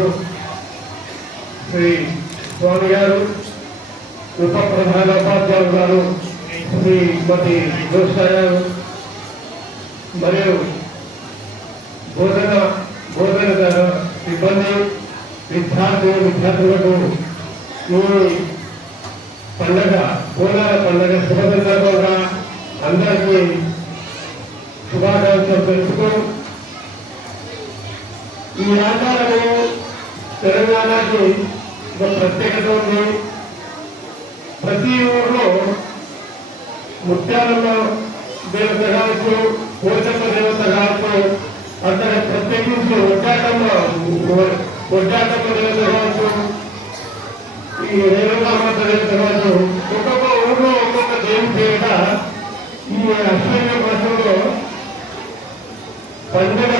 అధ్యక్షులు శ్రీ స్వామి గారు ఉప ప్రధాన ఉపాధ్యాయులు గారు శ్రీమతి జోషా గారు మరియు బోధన బోధన సిబ్బంది విద్యార్థులు విద్యార్థులకు ఈ పండగ బోనాల పండగ శుభ సందర్భంగా అందరికీ శుభాకాంక్షలు తెలుసుకో ఈ ఆధారము తెలంగాణకి ఒక ప్రత్యేకత ఉంది. ప్రతి ఊర్లో ముత్యాలలో దేవత కావచ్చు పోచమ్మ దేవత కావచ్చు అక్కడ ప్రత్యేకించి ఒడ్డాటంలో దేవత కావచ్చు ఈ రేణుకామాత దేవత కావచ్చు ఒక్కొక్క ఊర్లో ఒక్కొక్క దేవుని పేరిట ఈ అశ్వైన మాసంలో పండుగ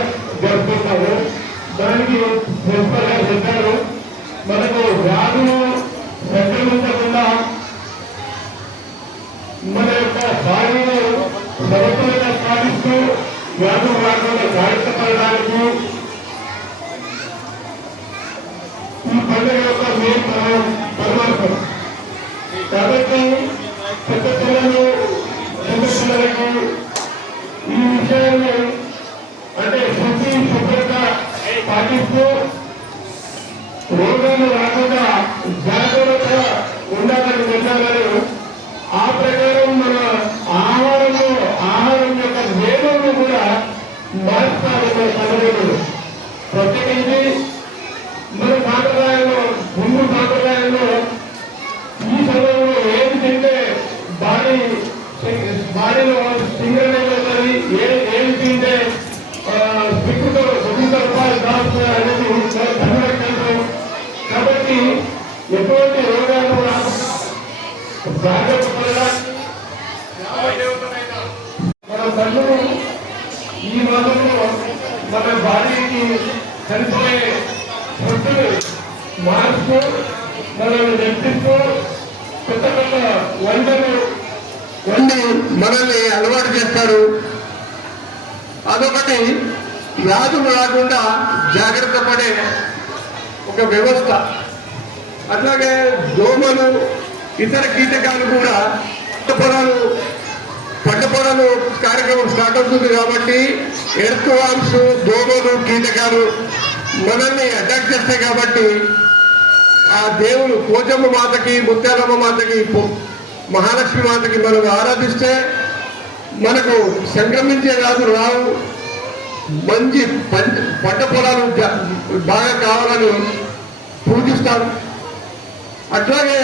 ఇవాళ కార్యక్రమం స్టార్ట్ అవుతుంది కాబట్టి ఎర్త్ వామ్స్ దోమలు కీటకాలు మనల్ని అటాక్ చేస్తాయి కాబట్టి ఆ దేవుడు కోచమ్మ మాతకి ముత్యాలమ్మ మాతకి మహాలక్ష్మి మాతకి మనం ఆరాధిస్తే మనకు సంక్రమించే రాజు రావు. మంచి పంట పొలాలు బాగా కావాలని పూజిస్తాం అట్లాగే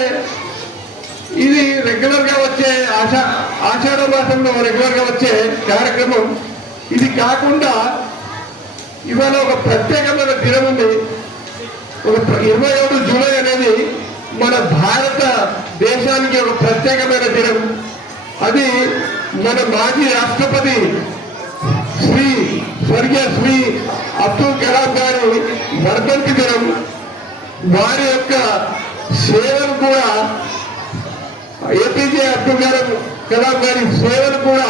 ఇది రెగ్యులర్గా వచ్చే ఆషా ఆషాఢ మాసంలో రెగ్యులర్గా వచ్చే కార్యక్రమం. ఇది కాకుండా ఇవాళ ఒక ప్రత్యేకమైన దినం ఉంది. ఒక ఇరవై ఏడు జూలై అనేది మన భారత దేశానికి ఒక ప్రత్యేకమైన దినం. అది మన మాజీ రాష్ట్రపతి శ్రీ స్వర్గీయ శ్రీ అబ్దుల్ కలాం గారి వర్ధంతి దినం. వారి యొక్క సేవలు కూడా ఏపీజే అబ్దుల్ కలాం కలాం గారి సేవలు కూడా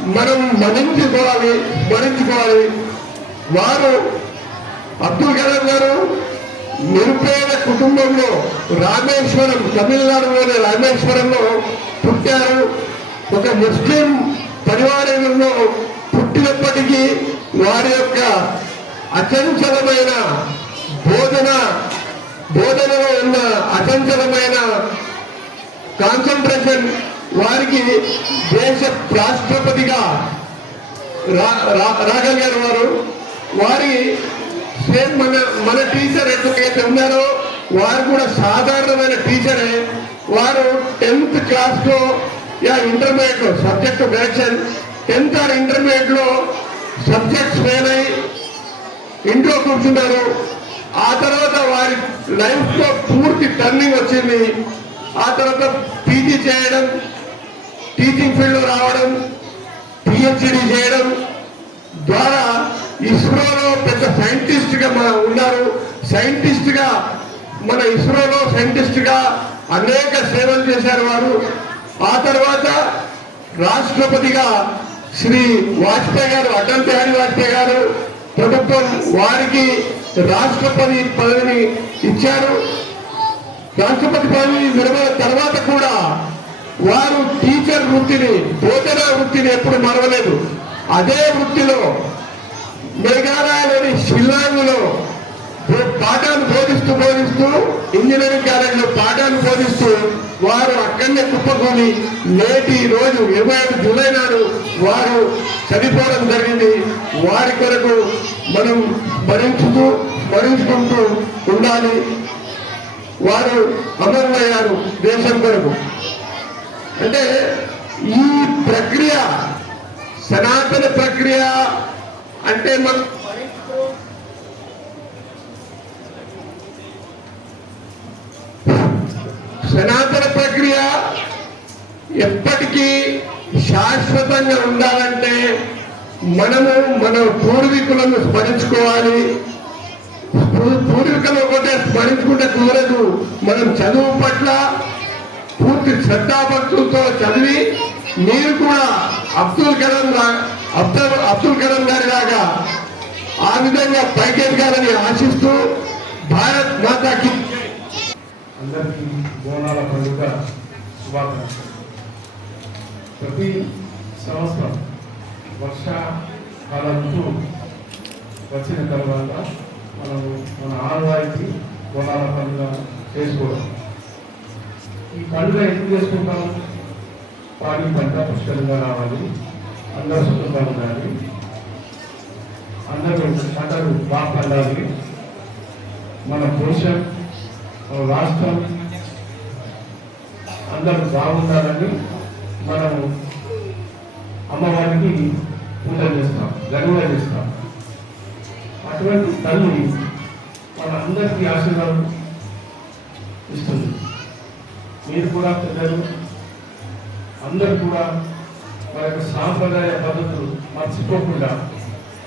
మనం మరించుకోవాలి స్మరించుకోవాలి. వారు అబ్దుల్ కలాం గారు నిరుపేద కుటుంబంలో రామేశ్వరం తమిళనాడులోని రామేశ్వరంలో పుట్టారు. ఒక ముస్లిం పరివారంలో పుట్టినప్పటికీ వారి యొక్క అచంచలమైన బోధన బోధనలో ఉన్న అచంచలమైన కాన్సన్ట్రేషన్ వారికి దేశ రాష్ట్రపతిగా రా- రాగలిగారు వారు. వారి సేమ్ మన మన టీచర్ ఎట్లయితే ఉన్నారో వారు కూడా సాధారణమైన టీచరే. వారు టెన్త్ క్లాస్లో యా ఇంటర్మీడియట్లో సబ్జెక్ట్ కరెక్షన్ టెన్త్ ఆర్ ఇంటర్మీడియట్లో సబ్జెక్ట్స్ ఫెయిల్ అయి ఇంట్లో కూర్చున్నారు ఆ తర్వాత వారి లైఫ్లో పూర్తి టర్నింగ్ వచ్చింది. ఆ తర్వాత పీజీ చేయడం టీచింగ్ ఫీల్డ్ రావడం పిహెచ్డి చేయడం ద్వారా ఇస్రోలో పెద్ద సైంటిస్ట్గా మన ఉన్నారు. సైంటిస్ట్గా మన ఇస్రోలో సైంటిస్ట్గా అనేక సేవలు చేశారు వారు. ఆ తర్వాత రాష్ట్రపతిగా శ్రీ వాజ్పేయి గారు అటల్ బిహారీ వాజ్పేయి గారు ప్రభుత్వం వారికి రాష్ట్రపతి పదవిని ఇచ్చారు. రాష్ట్రపతి పదవి విరమణ తర్వాత కూడా వారు టీచర్ వృత్తిని బోధన వృత్తిని ఎప్పుడు మరవలేదు. అదే వృత్తిలో మేఘాలయలోని షిల్లాంగ్లో పాఠాలు బోధిస్తూ బోధిస్తూ ఇంజనీరింగ్ కాలేజీలో పాఠాలు బోధిస్తూ వారు అక్కడనే కుప్పకొని నేటి రోజు ఇరవై ఐదు జూలై నాడు వారు చనిపోవడం జరిగింది. వారి కొరకు మనం భరించుతూ భరించుకుంటూ ఉండాలి. వారు అమరులయ్యారు దేశం కొరకు. అంటే ఈ ప్రక్రియ సనాతన ప్రక్రియ అంటే మన సనాతన ప్రక్రియ ఎప్పటికీ శాశ్వతంగా ఉండాలంటే మనము మన పూర్వీకులను స్మరించుకోవాలి. పూర్వీకులు కూడా స్మరించుకుంటే కుదరదు. మనం చదువు పట్ల పూర్తి శ్రద్ధాభక్తులతో చదివి మీరు కూడా అబ్దుల్ కలాం అబ్దుల్ అబ్దుల్ కలాం గారి లాగా ఆ విధంగా పైకెదగాలని ఆశిస్తూ భారత్ మాతాకి అందరికీ బోనాల పండుగ శుభాకాంక్షలు. ప్రతి సంవత్సరం వర్షాకాలంతో వచ్చిన తర్వాత మనము మన ఆడవారికి బోనాల పండుగ చేసుకోవడం. ఈ పండుగ ఎందుకు చేసుకుంటాం? పాడి పంట పుష్కలంగా రావాలి. అందరూ సుఖంగా ఉండాలి. అందరూ పంటలు బాగా పండాలి మన దేశం మన రాష్ట్రం అందరూ బాగుండాలని మనము అమ్మవారికి పూజ చేస్తాం గనుగా చేస్తాం. అటువంటి తల్లి మన అందరికీ ఆశీర్వాదం ఇస్తుంది. మీరు కూడా పిల్లలు అందరూ కూడా మన యొక్క సాంప్రదాయ పద్ధతులు మర్చిపోకుండా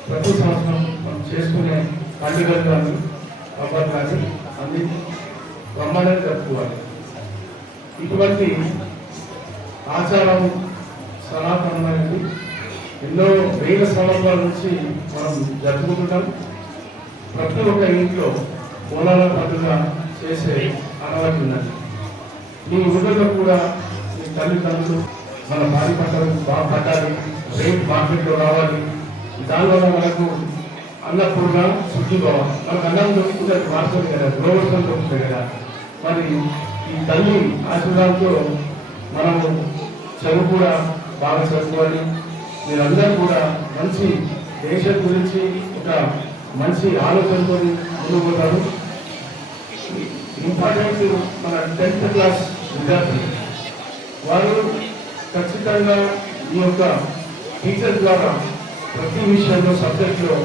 ప్రతి సంవత్సరం మనం చేసుకునే పండుగలు కానీ పబ్బలు కానీ అన్ని బ్రహ్మాండంగా జరుపుకోవాలి. ఇటువంటి ఆచారం సనాతనమైనది ఎన్నో వేల సంవత్సరాల నుంచి మనం జరుపుకుంటున్నాం. ప్రతి ఒక్క ఇంట్లో మూలాల పండుగ చేసే అలవాటు ఉన్నది. మీ ఊళ్ళలో కూడా మీ తల్లిదండ్రులు మన భారీ పంటలు బాగా పట్టాలి రేట్ మార్కెట్లో రావాలి. దానివల్ల మనకు అన్నప్పుడుగా శుద్ధిగా మనకు అన్నం దొరుకుతుంది అది మార్కెట్ కదా గ్రోవర్స్ దొరుకుతాయి కదా. మరి ఈ తల్లి ఆశీర్వాదంతో మనము చదువు కూడా బాగా చదువుకోవాలి. మీరందరూ కూడా మంచి దేశం గురించి ఒక మంచి ఆలోచనతో ముందుకు పోతారు ఇంపార్టెంట్ మన టెన్త్ క్లాస్ విద్యార్థులు వారు ఖచ్చితంగా ఈ యొక్క టీచర్ ద్వారా ప్రతి విషయంలో సబ్జెక్ట్లో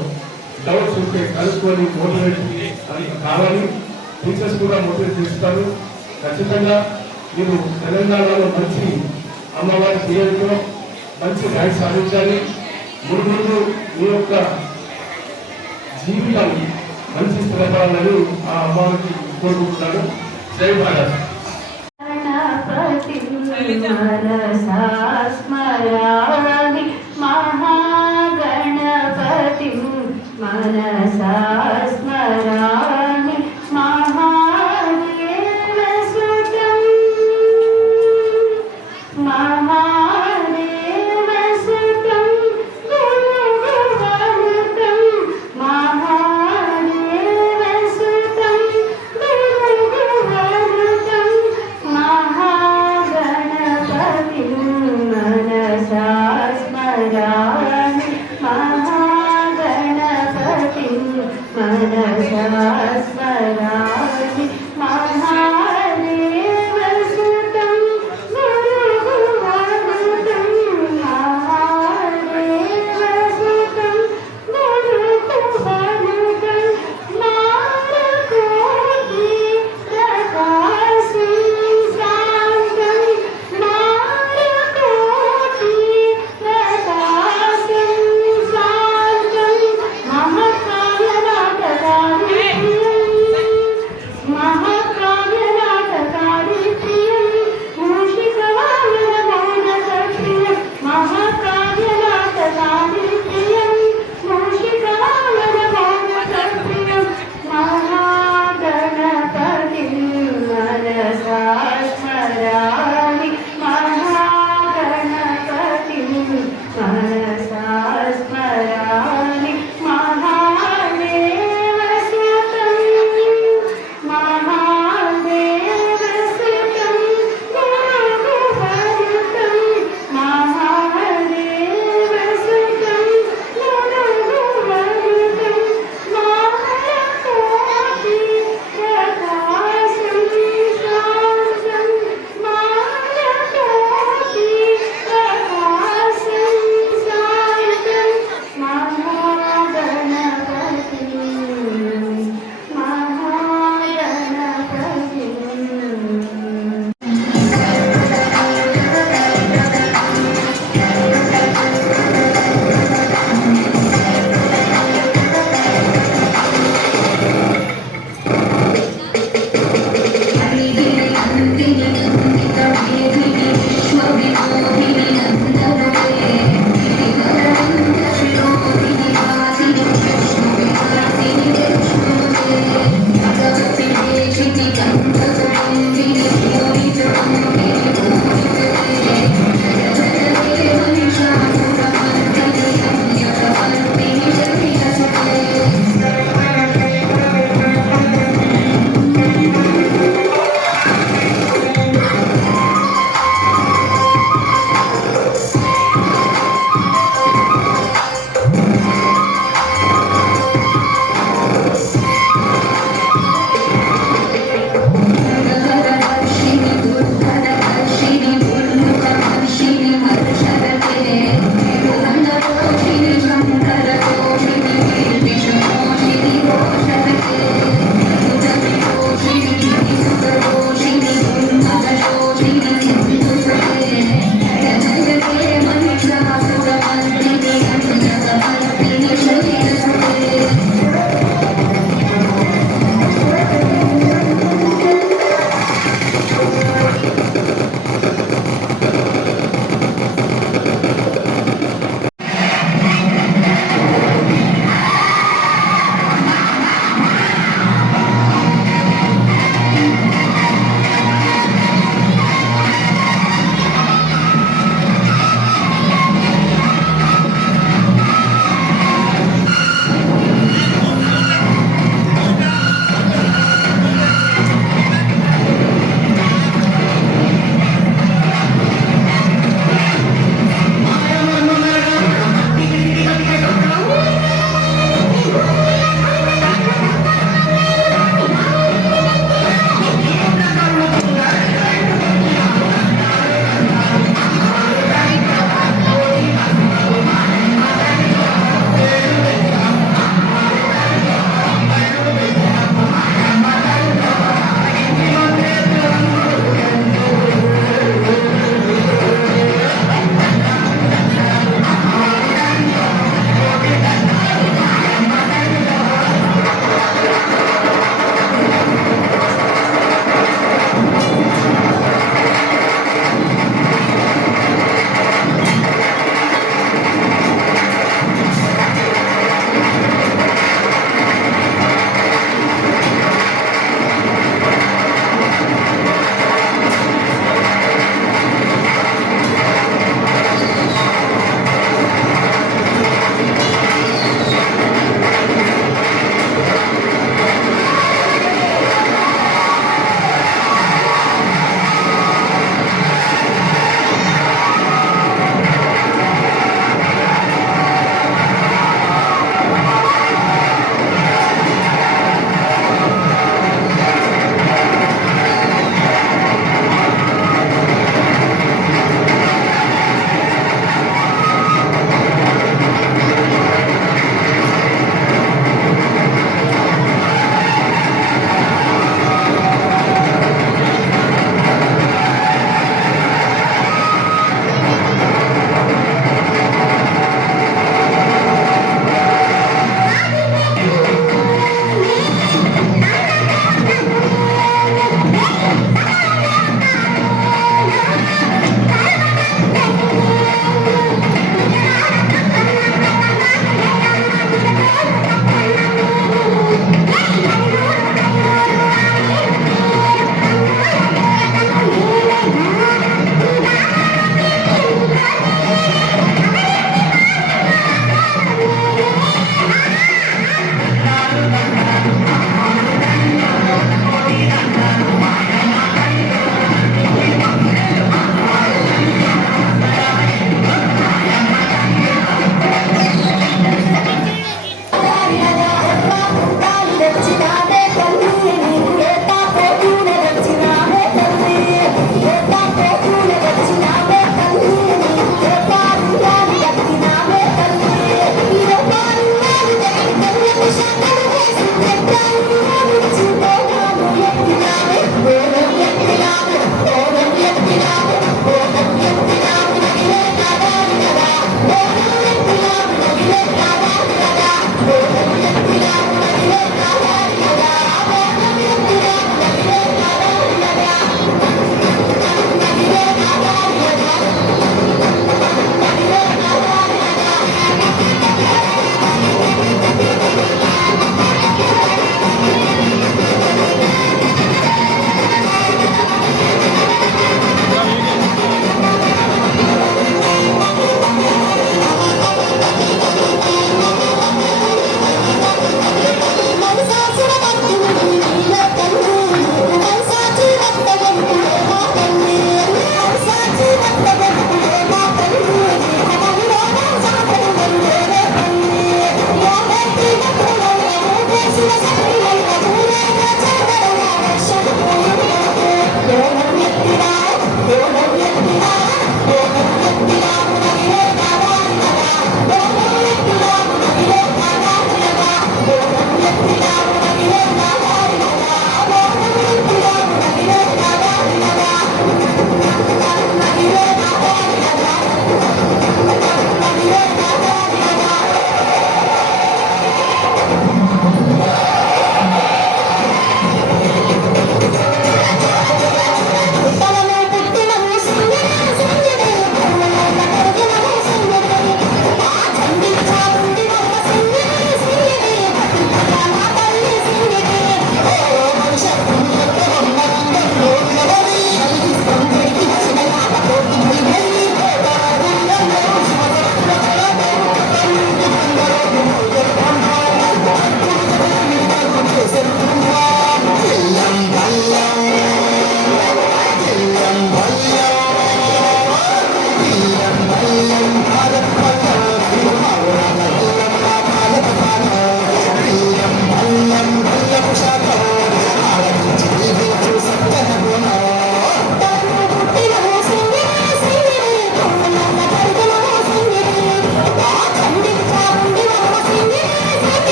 డౌట్స్ ఉంటే కలుసుకొని మోటివేట్ అని కావాలి. టీచర్స్ కూడా మోటివేట్ చేస్తారు. ఖచ్చితంగా మీరు తెలంగాణలో మంచి అమ్మవారి పేరుతో మంచి ర్యాంక్ సాధించాలి. ముందు ముందు మీ యొక్క జీవితం మంచి స్థిరపడాలని ఆ అమ్మవారికి కోరుకుంటున్నాను జై Bharat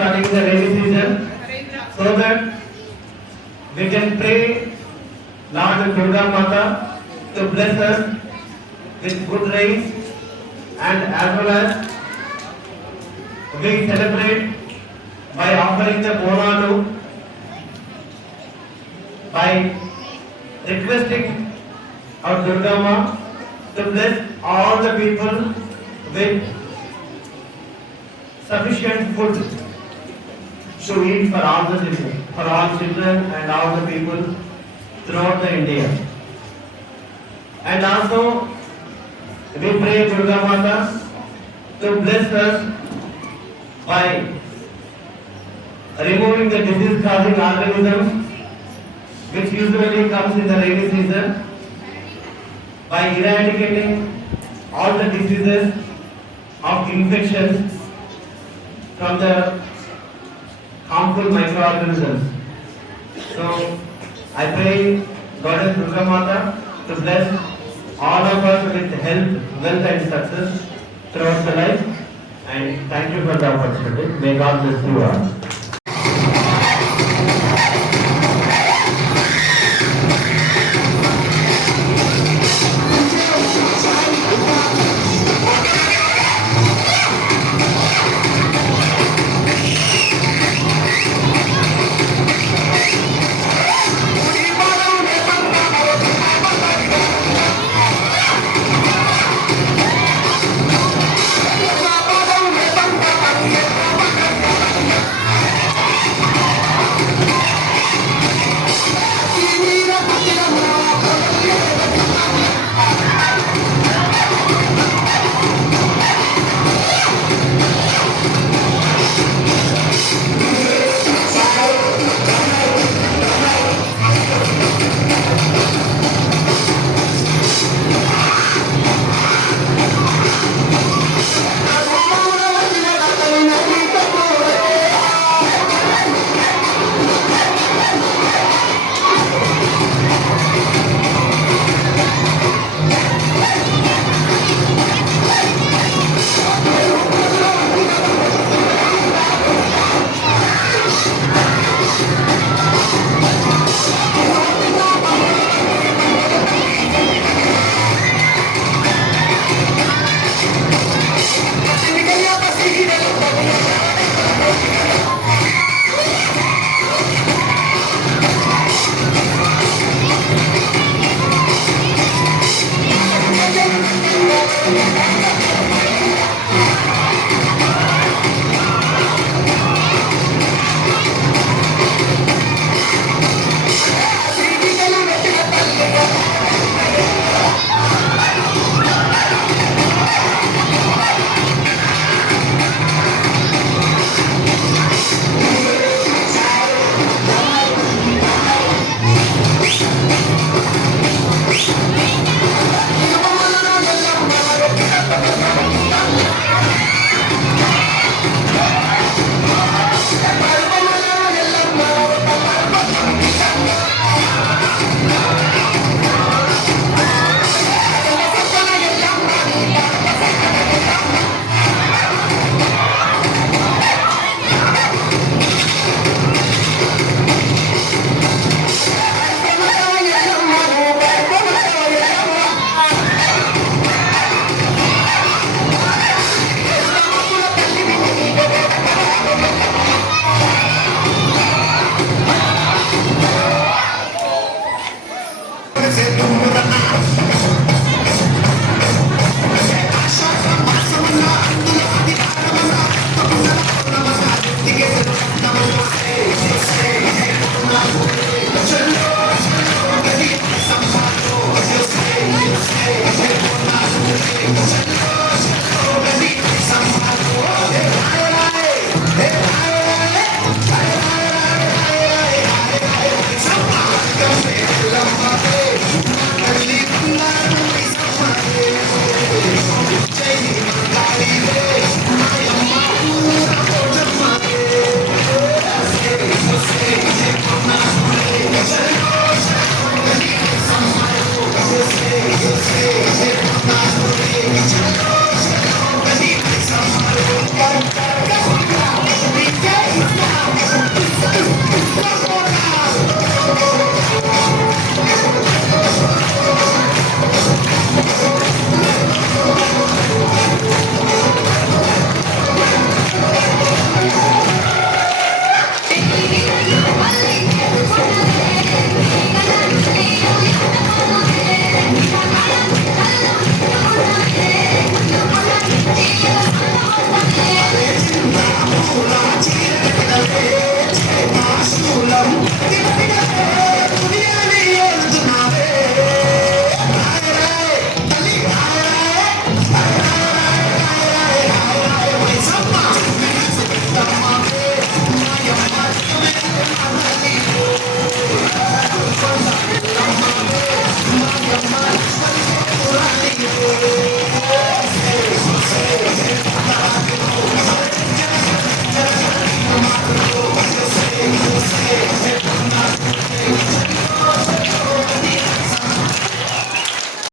starting the rainy season, so that we can pray Lord Durga Mata to bless us with good rains and as well as we celebrate by offering the Bonalu by requesting our Durga Ma to bless all the people with sufficient food eat for all the children, for all children and all the people throughout the India. And also we pray Durga Mata to bless us by removing the disease causing organisms which usually comes in the rainy season by eradicating all the diseases of infections from the harmful microorganisms. So I pray Goddess Durga Mata to bless all of us with health, wealth and success throughout the life. And thank you for the opportunity. May God bless you all.